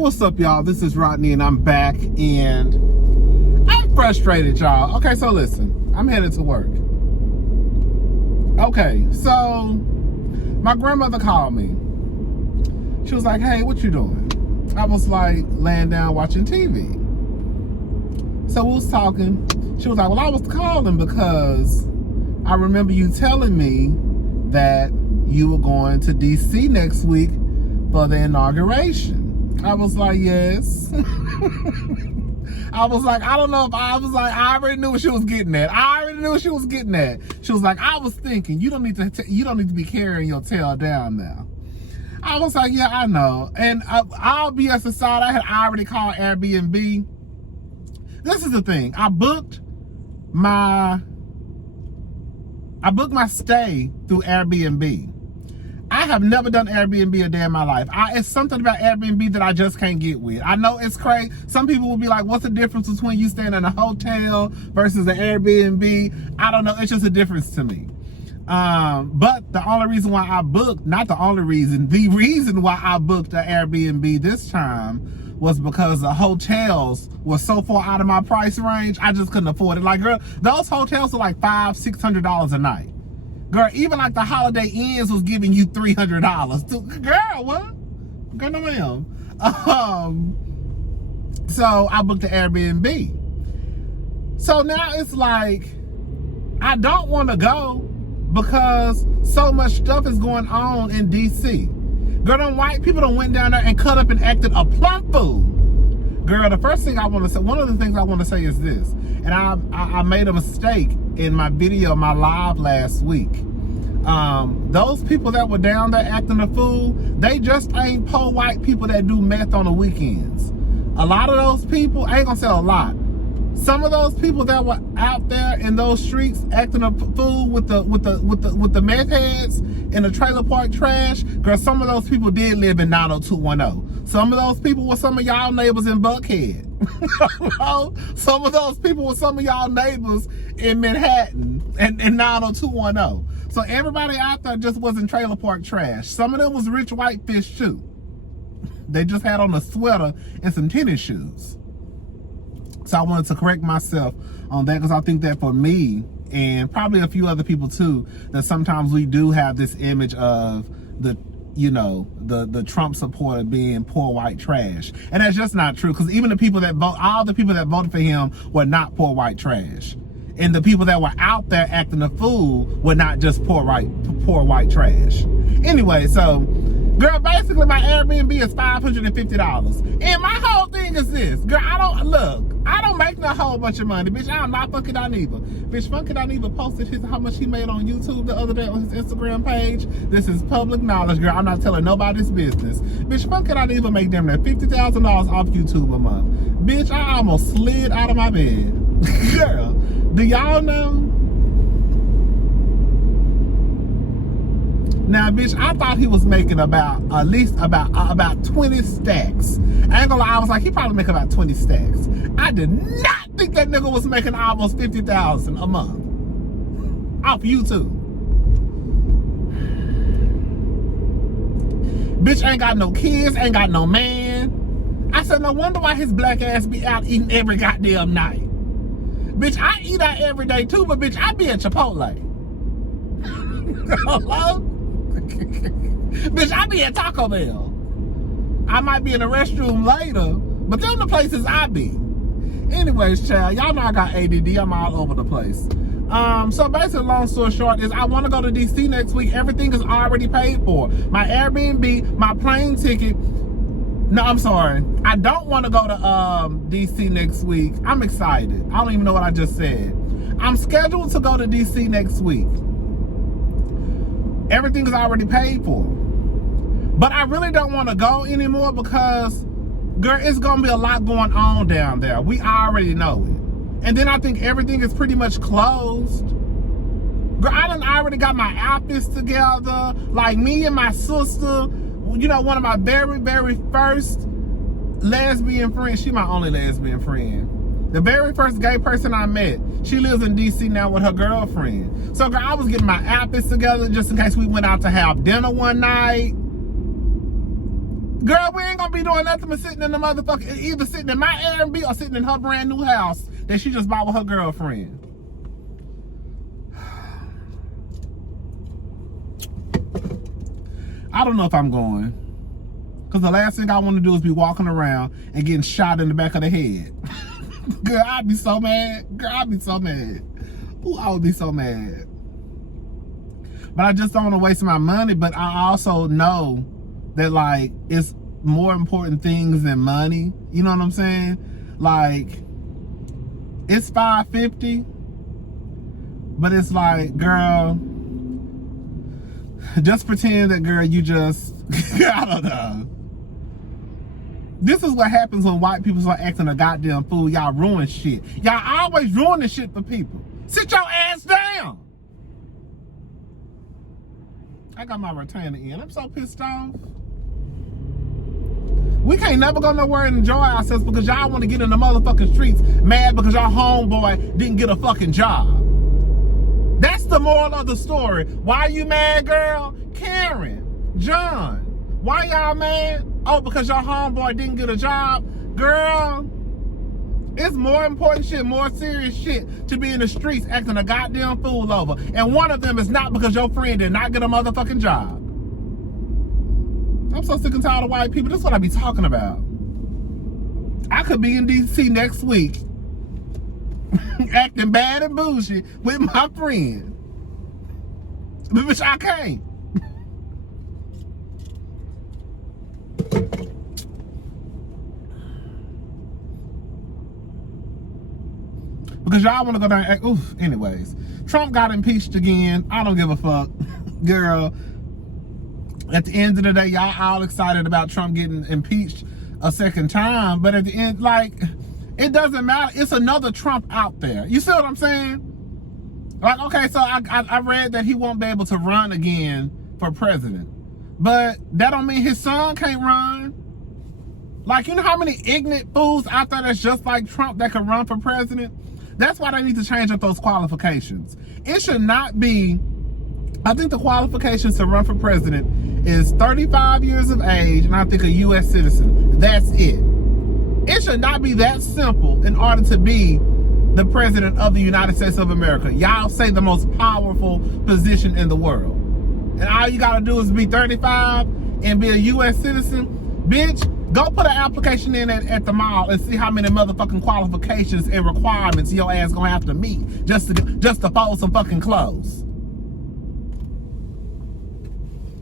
what's up, y'all? This is Rodney, and I'm back, and I'm frustrated, y'all. Okay, so listen, I'm headed to work. Okay, so my grandmother called me. She was like, hey, what you doing? I was like, laying down watching TV. So we was talking. She was like, well, I was calling because I remember you telling me that you were going to DC next week for the inauguration. I was like, yes. I was like, I don't know if I was like, I already knew what she was getting at. She was like, I was thinking, you don't need to be carrying your tail down now. I was like, yeah, I know. And I'll be as a side, I had already called Airbnb. This is the thing. I booked my stay through Airbnb. I have never done Airbnb a day in my life. It's something about Airbnb that I just can't get with. I know it's crazy. Some people will be like, what's the difference between you staying in a hotel versus an Airbnb? I don't know. It's just a difference to me. But the only reason why I booked, not the only reason, the reason why I booked an Airbnb this time was because the hotels were so far out of my price range, I just couldn't afford it. Like, girl, those hotels are like $500-600 a night. Girl, even like the Holiday Inns was giving you $300. Girl, what? Girl, no ma'am. So I booked the Airbnb. So now it's like, I don't want to go because so much stuff is going on in DC. Girl, them white people done went down there and cut up and acted a plump fool. Girl, the first thing I want to say, one of the things I want to say is this, and I made a mistake in my video, my live last week. Those people that were down there acting a fool, they just ain't poor white people that do meth on the weekends. A lot of those people, I ain't gonna say a lot. Some of those people that were out there in those streets acting a fool with the meth heads in the trailer park trash, girl, some of those people did live in 90210. Some of those people were some of y'all neighbors in Buckhead. Some of those people were some of y'all neighbors in Manhattan and 90210. So everybody out there just wasn't trailer park trash. Some of them was rich white fish too. They just had on a sweater and some tennis shoes. So I wanted to correct myself on that, because I think that for me, and probably a few other people too, that sometimes we do have this image of the Trump supporter being poor white trash. And that's just not true, because even the people that all the people that voted for him were not poor white trash. And the people that were out there acting a fool were not just poor white trash. Anyway, so girl, basically my Airbnb is $550. And my whole thing is this, girl, I don't make no whole bunch of money, bitch. I'm not Funky Dineva. Bitch, Funky Dineva posted how much he made on YouTube the other day on his Instagram page. This is public knowledge, girl. I'm not telling nobody's business. Bitch, Funky Dineva make damn near $50,000 off YouTube a month. Bitch, I almost slid out of my bed. Girl, do y'all know? Now, bitch, I thought he was making at least about 20 stacks. I ain't gonna lie, I was like, he probably make about 20 stacks. I did not think that nigga was making almost $50,000 a month off YouTube. Bitch ain't got no kids, ain't got no man. I said, no wonder why his black ass be out eating every goddamn night. Bitch, I eat out every day too, but bitch, I be at Chipotle. Hello? Bitch, I be at Taco Bell. I might be in the restroom later, but them the places I be. Anyways, child, y'all know I got ADD. I'm all over the place. So basically, long story short is I want to go to DC next week. Everything is already paid for. My Airbnb, my plane ticket. No, I'm sorry. I don't want to go to DC next week. I'm excited. I don't even know what I just said. I'm scheduled to go to DC next week. Everything is already paid for. But I really don't want to go anymore because, girl, it's going to be a lot going on down there. We already know it. And then I think everything is pretty much closed. Girl, I already got my outfits together. Like me and my sister, you know, one of my very, very first lesbian friends. She my only lesbian friend. The very first gay person I met, she lives in DC now with her girlfriend. So girl, I was getting my outfits together just in case we went out to have dinner one night. Girl, we ain't gonna be doing nothing but sitting in the motherfucker, either sitting in my Airbnb or sitting in her brand new house that she just bought with her girlfriend. I don't know if I'm going. Because the last thing I want to do is be walking around and getting shot in the back of the head. Girl, I'd be so mad. Girl, I'd be so mad. Ooh, I would be so mad. But I just don't want to waste my money. But I also know that, like, it's more important things than money. You know what I'm saying? Like, it's $550. But it's like, girl, just pretend that, girl, you just, I don't know. This is what happens when white people start acting a goddamn fool. Y'all ruin shit. Y'all always ruin the shit for people. Sit your ass down. I got my retainer in. I'm so pissed off. We can't never go nowhere and enjoy ourselves because y'all want to get in the motherfucking streets mad because y'all homeboy didn't get a fucking job. That's the moral of the story. Why you mad, girl? Karen, John, why y'all mad? Oh, because your homeboy didn't get a job? Girl, it's more important shit, more serious shit to be in the streets acting a goddamn fool over. And one of them is not because your friend did not get a motherfucking job. I'm so sick and tired of white people. This is what I be talking about. I could be in D.C. next week acting bad and bullshit with my friend. But bitch, I can't. Because y'all want to go down and act, oof, anyways. Trump got impeached again. I don't give a fuck. Girl, at the end of the day, y'all all excited about Trump getting impeached a second time. But at the end, like, it doesn't matter. It's another Trump out there. You see what I'm saying? Like, okay, so I read that he won't be able to run again for president. But that don't mean his son can't run. Like, you know how many ignorant fools out there that's just like Trump that can run for president? That's why they need to change up those qualifications. It should not be, I think the qualifications to run for president is 35 years of age and I think a U.S. citizen. That's it. It should not be that simple in order to be the president of the United States of America. Y'all say the most powerful position in the world. And all you gotta do is be 35 and be a U.S. citizen. Bitch, go put an application in at the mall and see how many motherfucking qualifications and requirements your ass gonna have to meet just to fold some fucking clothes.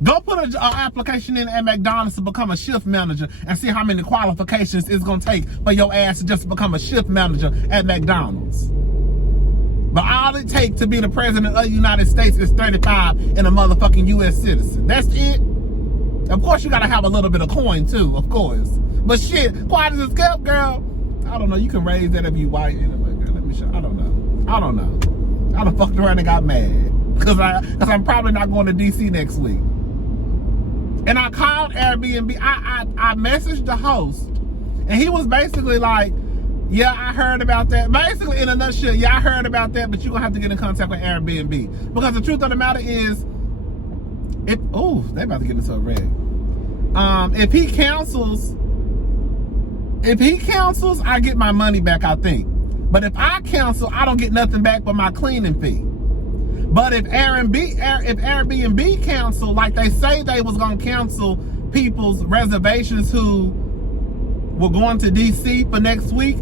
Go put an application in at McDonald's to become a shift manager and see how many qualifications it's gonna take for your ass to just become a shift manager at McDonald's. But all it takes to be the president of the United States is 35 and a motherfucking U.S. citizen. That's it. Of course, you gotta have a little bit of coin too, of course. But shit, quiet as it's kept, girl. I don't know. You can raise that if you white. Anyway, girl, let me show. I don't know. I don't know. I done fucked around and got mad because I'm probably not going to DC next week. And I called Airbnb. I messaged the host, and he was basically like, "Yeah, I heard about that." Basically, in a nutshell, yeah, I heard about that, but you're gonna have to get in contact with Airbnb because the truth of the matter is, they about to get into a wreck. If he cancels, I get my money back, I think. But if I cancel, I don't get nothing back but my cleaning fee. But if Airbnb cancel, like they say they was gonna cancel people's reservations who were going to DC for next week,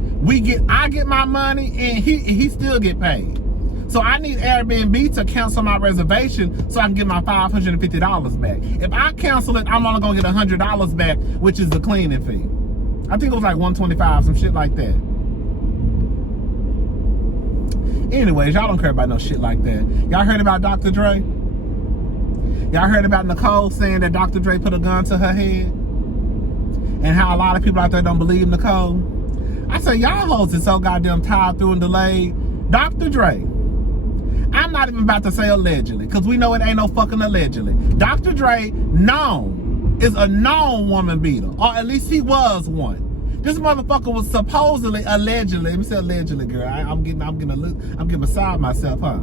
I get my money and he still get paid. So I need Airbnb to cancel my reservation so I can get my $550 back. If I cancel it, I'm only gonna get $100 back, which is the cleaning fee. I think it was like $125, some shit like that. Anyways, y'all don't care about no shit like that. Y'all heard about Dr. Dre? Y'all heard about Nicole saying that Dr. Dre put a gun to her head? And how a lot of people out there don't believe Nicole? I say, y'all hoes is so goddamn tired through and delayed. Dr. Dre, I'm not even about to say allegedly, because we know it ain't no fucking allegedly. Dr. Dre, is a known woman beater, or at least he was one. This motherfucker was supposedly, allegedly, let me say allegedly, girl. I'm getting beside myself, huh?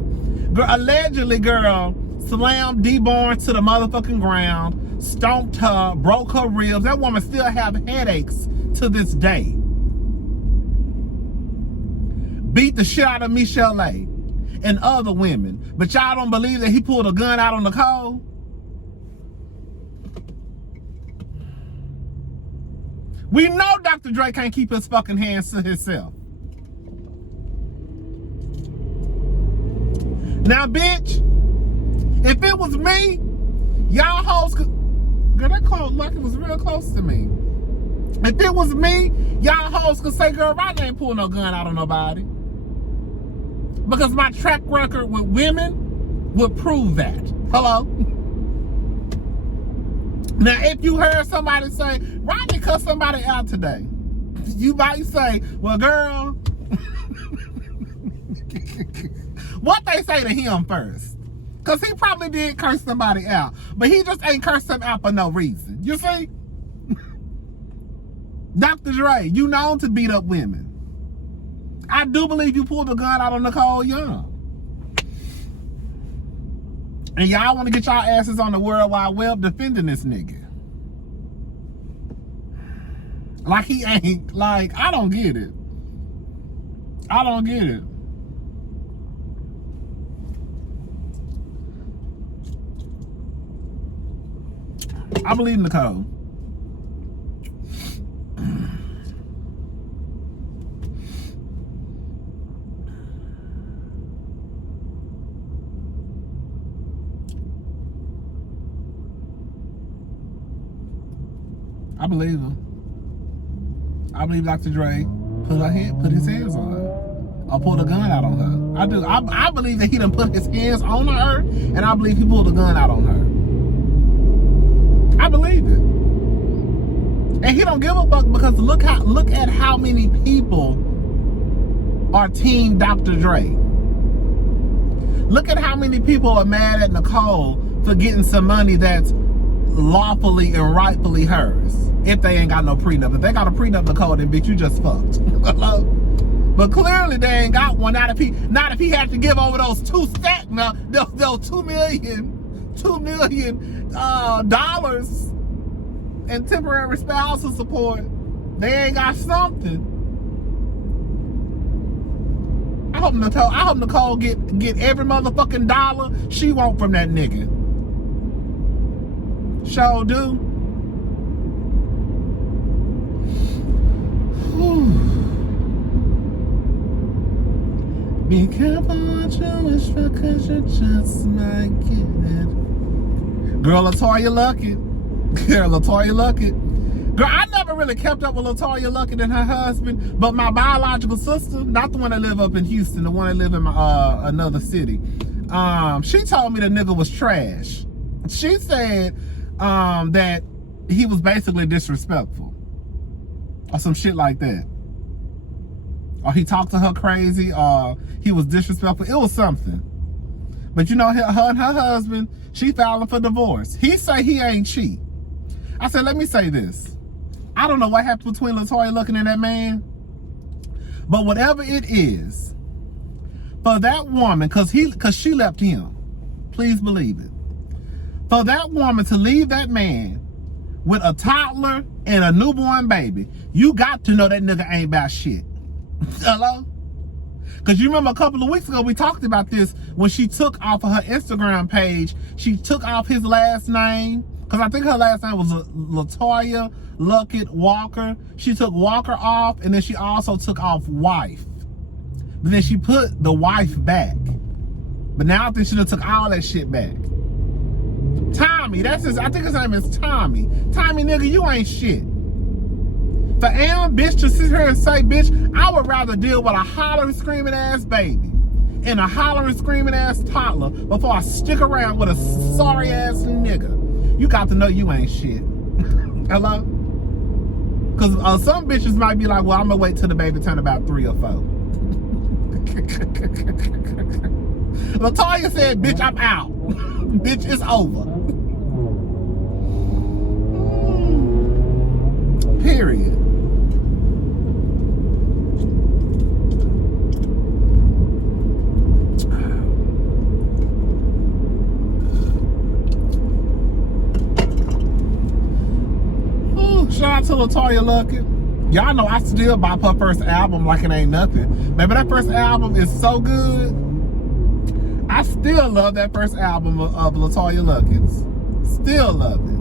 Girl, allegedly, girl, slammed D-Born to the motherfucking ground, stomped her, broke her ribs. That woman still have headaches to this day. Beat the shit out of Michelle A. and other women. But y'all don't believe that he pulled a gun out on Nicole? We know Dr. Dre can't keep his fucking hands to himself. Now, bitch, if it was me, y'all hoes could... Girl, that close, Luckett was real close to me. If it was me, y'all hoes could say, girl, Rodney ain't pull no gun out on nobody. Because my track record with women would prove that. Hello? Now, if you heard somebody say, Rodney cut somebody out today, you might say, well, girl, what they say to him first. Because he probably did curse somebody out. But he just ain't cursed them out for no reason. You see? Dr. Dre, you known to beat up women. I do believe you pulled a gun out on Nicole Young. And y'all want to get y'all asses on the World Wide Web defending this nigga. Like he ain't, like, I don't get it. I don't get it. I believe Nicole. I believe him. I believe Dr. Dre put his hands on her. Or pulled a gun out on her. I do. I believe that he done put his hands on her, and I believe he pulled a gun out on her. I believe it. And he don't give a fuck because look at how many people are team Dr. Dre. Look at how many people are mad at Nicole for getting some money that's lawfully and rightfully hers. If they ain't got no prenup. If they got a prenup, Nicole, then bitch, you just fucked. But clearly they ain't got one. Not if he had to give over those those $2 million dollars in temporary spousal support. They ain't got something. I hope Nicole get every motherfucking dollar she want from that nigga. Sure do. Be careful what you wish for, cause you just might get it. Girl, LeToya Luckett. Girl, LeToya Luckett. Girl, I never really kept up with LeToya Luckett and her husband, but my biological sister, not the one that live up in Houston, the one that live in another city, she told me the nigga was trash. She said that he was basically disrespectful. Or some shit like that. Or he talked to her crazy, or he was disrespectful. It was something. But you know, her and her husband, she filing for divorce. He say he ain't cheat. I said, let me say this. I don't know what happened between LeToya Luckett and that man. But whatever it is, for that woman, cause she left him. Please believe it. For that woman to leave that man with a toddler and a newborn baby, you got to know that nigga ain't about shit. Hello? Because you remember a couple of weeks ago we talked about this when she took off of her Instagram page. She took off his last name. Because I think her last name was LeToya Luckett Walker. She took Walker off, and then she also took off wife. But then she put the wife back. But now I think she done took all that shit back. Tommy, I think his name is Tommy. Tommy, nigga, you ain't shit. For bitch to sit here and say, bitch, I would rather deal with a hollering, screaming ass baby and a hollering, screaming ass toddler before I stick around with a sorry ass nigga. You got to know you ain't shit. Hello? Because some bitches might be like, well, I'm going to wait till the baby turn about 3 or 4. LeToya said, bitch, I'm out. Bitch, it's over. Period. out to LeToya Luckett. Y'all know I still bop her first album like it ain't nothing. Baby, that first album is so good. I still love that first album of LeToya Luckett's. Still love it.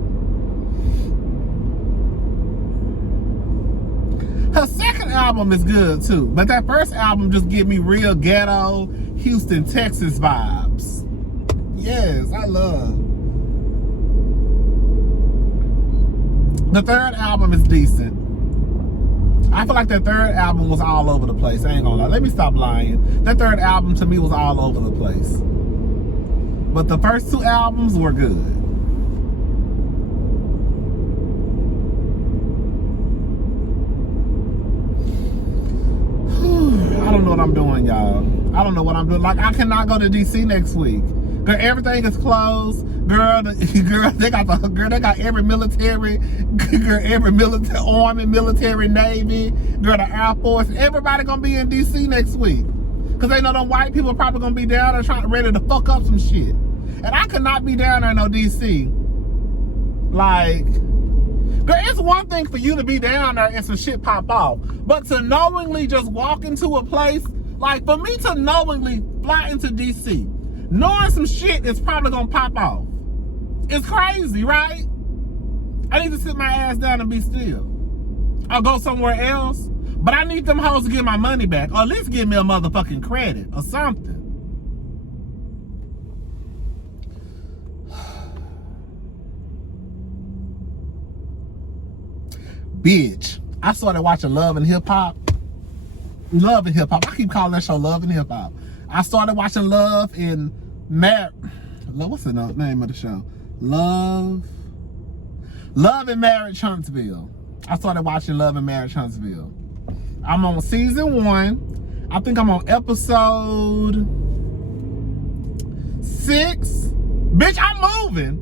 Her second album is good too, but that first album just give me real ghetto, Houston, Texas vibes. Yes, I love. The third album is decent. I feel like that third album was all over the place. I ain't gonna lie. Let me stop lying. That third album to me was all over the place. But the first two albums were good. I don't know what I'm doing, y'all. I don't know what I'm doing. Like, I cannot go to DC next week. Girl, everything is closed. Girl, they got every military, every military army, military, navy, girl, the Air Force. Everybody gonna be in DC next week. Cause they know them white people probably gonna be down there ready to fuck up some shit. And I could not be down there in no DC. Like, girl, it's one thing for you to be down there and some shit pop off. But to knowingly just walk into a place, like for me to knowingly fly into DC, knowing some shit is probably gonna pop off. It's crazy, right? I need to sit my ass down and be still. I'll go somewhere else. But I need them hoes to get my money back. Or at least give me a motherfucking credit or something. Bitch, I started watching Love and Hip Hop. Love and Hip Hop. I keep calling that show Love and Hip Hop. I started watching Love and what's the name of the show? Love and Marriage Huntsville. I started watching Love and Marriage Huntsville. I'm on season 1. I think I'm on episode 6. Bitch, I'm moving.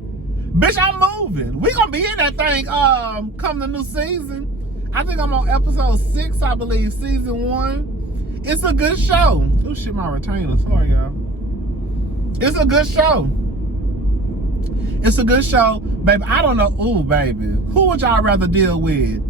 We gonna be in that thing come the new season. I think I'm on episode 6, I believe, season 1. It's a good show. Oh shit, my retainer. Sorry, y'all. It's a good show. It's a good show. Baby, I don't know. Ooh, baby. Who would y'all rather deal with?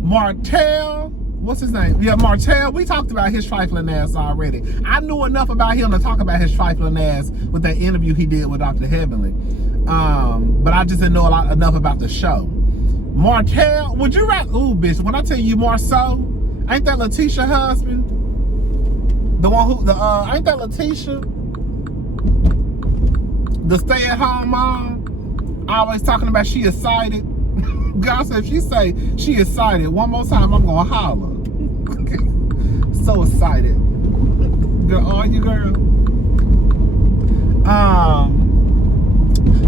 Martell? What's his name? Yeah, Martell. We talked about his trifling ass already. I knew enough about him to talk about his trifling ass with that interview he did with Dr. Heavenly. But I just didn't know enough about the show. Martell, would you rather? Ooh, bitch. When I tell you Marceau, ain't that Letitia husband? The one who, ain't that Letitia? The stay-at-home mom? Always talking about she excited. God said if she say she excited one more time, I'm gonna holler. So excited. Girl, are you, girl?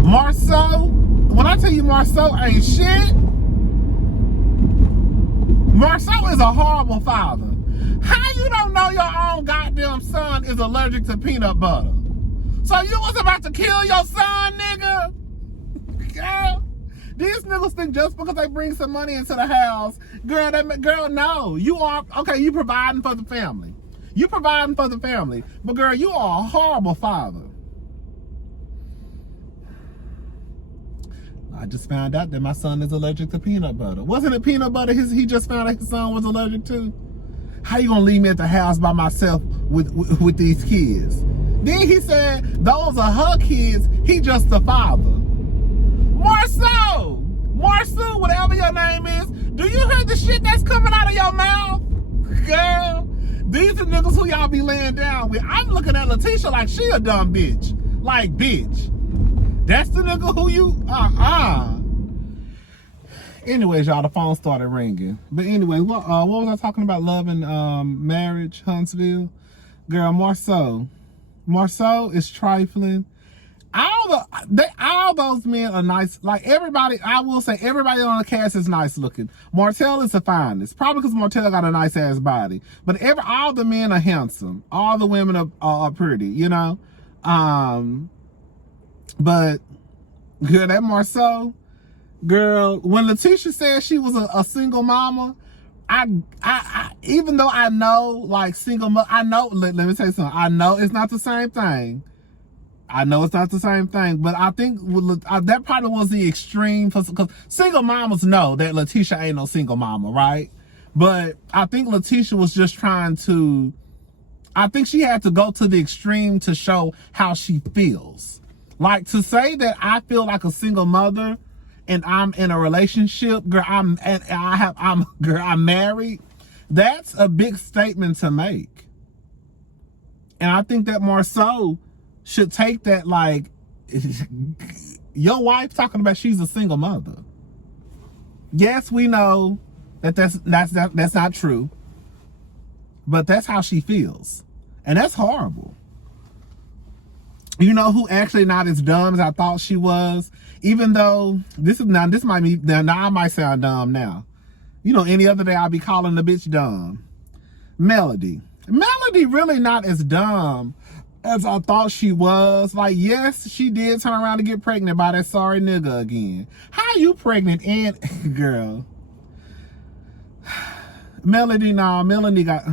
Marceau, when I tell you Marceau ain't shit, Marceau is a horrible father. How you don't know your own goddamn son is allergic to peanut butter? So you was about to kill your son, nigga? Girl, these niggas think just because they bring some money into the house, girl, no. You are, okay, you providing for the family. You providing for the family. But girl, you are a horrible father. I just found out that my son is allergic to peanut butter. Wasn't it peanut butter he just found out his son was allergic to? How you gonna leave me at the house by myself with these kids? Then he said, those are her kids, he just the father. Marceau, whatever your name is, do you hear the shit that's coming out of your mouth? Girl, these are niggas who y'all be laying down with. I'm looking at Letitia like she a dumb bitch. Like, bitch. That's the nigga who you, Anyways, y'all, the phone started ringing. But anyway, what was I talking about? Love and Marriage, Huntsville? Girl, Marceau is trifling. All those men are nice. Like everybody, I will say everybody on the cast is nice looking. Martell is the finest. Probably because Martell got a nice ass body. But all the men are handsome. All the women are pretty, you know? But girl, that Marceau, girl, when Letitia said she was a single mama, I even though I know like single mother, I know, let me tell you something, I know it's not the same thing. I know it's not the same thing, but I think that probably was the extreme, because single mamas know that Letitia ain't no single mama, right? But I think Letitia was just trying to, I think she had to go to the extreme to show how she feels. Like, to say that I feel like a single mother and I'm in a relationship, girl, I'm married. That's a big statement to make. And I think that Marceau should take that, like, your wife talking about she's a single mother. Yes, we know that that's not true, but that's how she feels, and that's horrible. You know who actually not as dumb as I thought she this might be, now I might sound dumb now. You know, any other day I'll be calling the bitch dumb. Melody really not as dumb as I thought she was. Like, yes, she did turn around to get pregnant by that sorry nigga again. How you pregnant and girl? Melody got.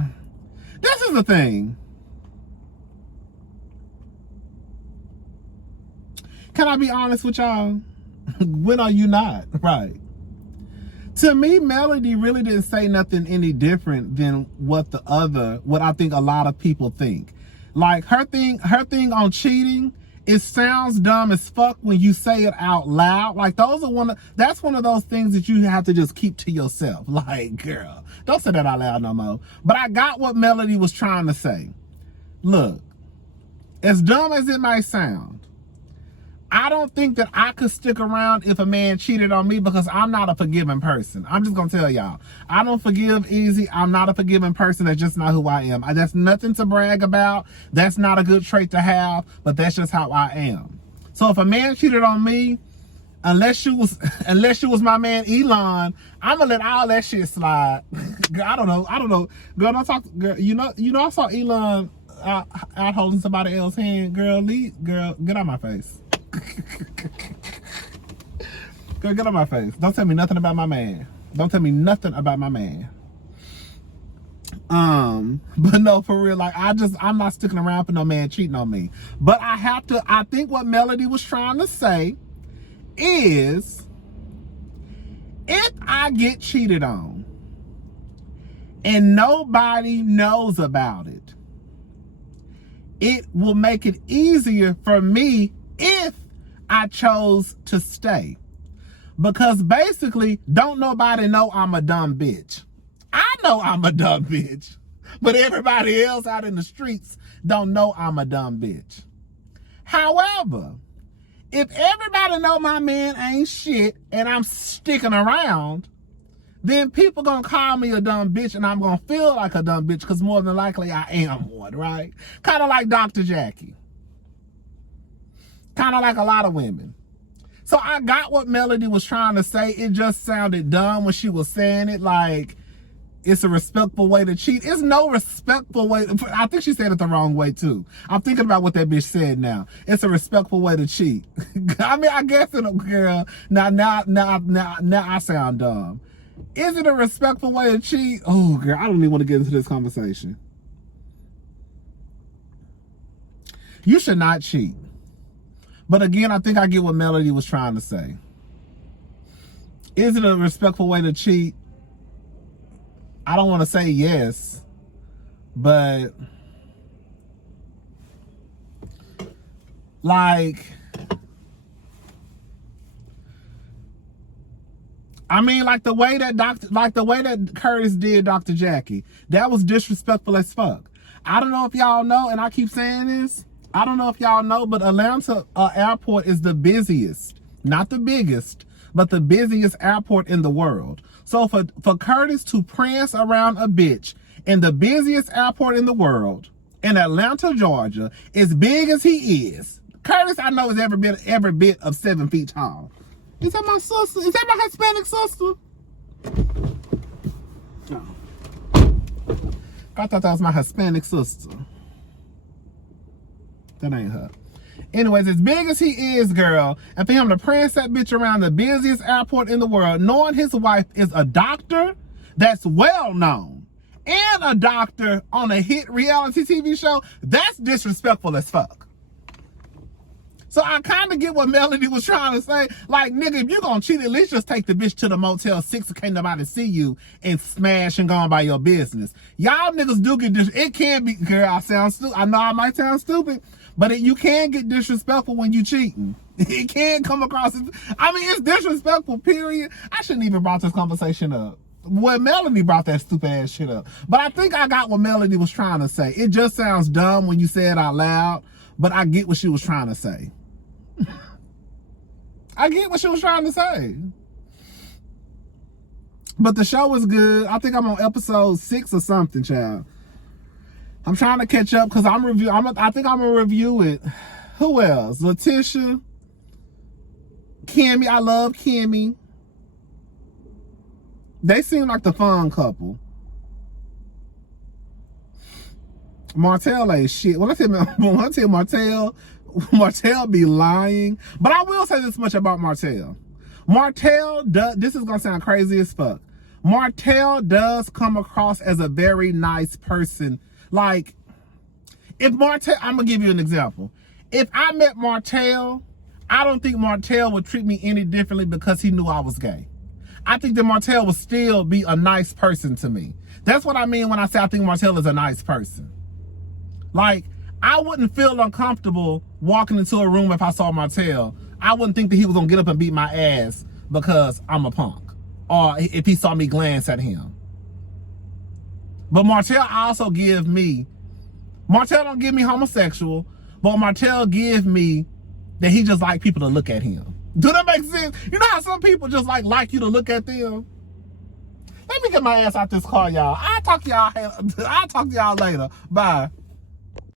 This is the thing. Can I be honest with y'all? When are you not? Right. To me, Melody really didn't say nothing any different than what I think a lot of people think. Like, her thing on cheating, it sounds dumb as fuck when you say it out loud. Like, that's one of those things that you have to just keep to yourself. Like, girl, don't say that out loud no more. But I got what Melody was trying to say. Look, as dumb as it might sound, I don't think that I could stick around if a man cheated on me, because I'm not a forgiving person. I'm just going to tell y'all. I don't forgive easy. I'm not a forgiving person. That's just not who I am. That's nothing to brag about. That's not a good trait to have, but that's just how I am. So if a man cheated on me, unless you was my man Elon, I'm going to let all that shit slide. Girl, I don't know. Girl, don't talk. Girl, you know, I saw Elon out holding somebody else's hand. Girl, get out my face. Girl, get on my face. Don't tell me nothing about my man. Don't tell me nothing about my man. But no, for real, like, I'm not sticking around for no man cheating on me. But I think what Melody was trying to say is, if I get cheated on and nobody knows about it, it will make it easier for me if I chose to stay. Because basically, don't nobody know I'm a dumb bitch. I know I'm a dumb bitch, but everybody else out in the streets don't know I'm a dumb bitch. However, if everybody know my man ain't shit and I'm sticking around, then people gonna call me a dumb bitch and I'm gonna feel like a dumb bitch, because more than likely I am one, right? Kind of like Dr. Jackie. Kind of like a lot of women. So I got what Melody was trying to say. It just sounded dumb when she was saying it, like, it's a respectful way to cheat. It's no respectful way. I think she said it the wrong way too. I'm thinking about what that bitch said now. It's a respectful way to cheat. I mean, I guess it, girl. Now I sound dumb. Is it a respectful way to cheat? Oh, girl, I don't even want to get into this conversation. You should not cheat. But again, I think I get what Melody was trying to say. Is it a respectful way to cheat? I don't want to say yes, but like, I mean, like the way that Curtis did Dr. Jackie, that was disrespectful as fuck. I don't know if y'all know, and I keep saying this, I don't know if y'all know, but Atlanta airport is the busiest, not the biggest, but the busiest airport in the world. So for Curtis to prance around a bitch in the busiest airport in the world, in Atlanta, Georgia, as big as he is, Curtis, I know, is every bit of 7 feet tall. Is that my sister? Is that my Hispanic sister? No. I thought that was my Hispanic sister. That ain't her. Anyways, as big as he is, girl, and for him to prance that bitch around the busiest airport in the world, knowing his wife is a doctor that's well known and a doctor on a hit reality TV show, that's disrespectful as fuck. So I kind of get what Melody was trying to say. Like, nigga, if you gonna cheat, at least just take the bitch to the Motel 6 and can't nobody see you and smash and go on by your business. Y'all niggas do get this. It can be, girl, I sound stupid. I know I might sound stupid, but you can get disrespectful when you cheating. It can come across as, I mean, it's disrespectful, period. I shouldn't even brought this conversation up. Well, Melody brought that stupid ass shit up. But I think I got what Melody was trying to say. It just sounds dumb when you say it out loud, but I get what she was trying to say. I get what she was trying to say. But the show is good. I think I'm on episode 6 or something, child. I'm trying to catch up because I think I'm gonna review it. Who else? Letitia, Kimmy. I love Kimmy. They seem like the fun couple. Martell ain't shit. When I tell Martell be lying. But I will say this much about Martell. This is gonna sound crazy as fuck. Martell does come across as a very nice person. Like, if Martell, I'm gonna give you an example. If I met Martell, I don't think Martell would treat me any differently because he knew I was gay. I think that Martell would still be a nice person to me. That's what I mean when I say I think Martell is a nice person. Like, I wouldn't feel uncomfortable walking into a room if I saw Martell. I wouldn't think that he was gonna get up and beat my ass because I'm a punk, or if he saw me glance at him. But Martell also give me, Martell don't give me homosexual, but Martell give me that he just like people to look at him. Do that make sense? You know how some people just like you to look at them? Let me get my ass out this car, y'all. I'll talk to y'all later. Bye.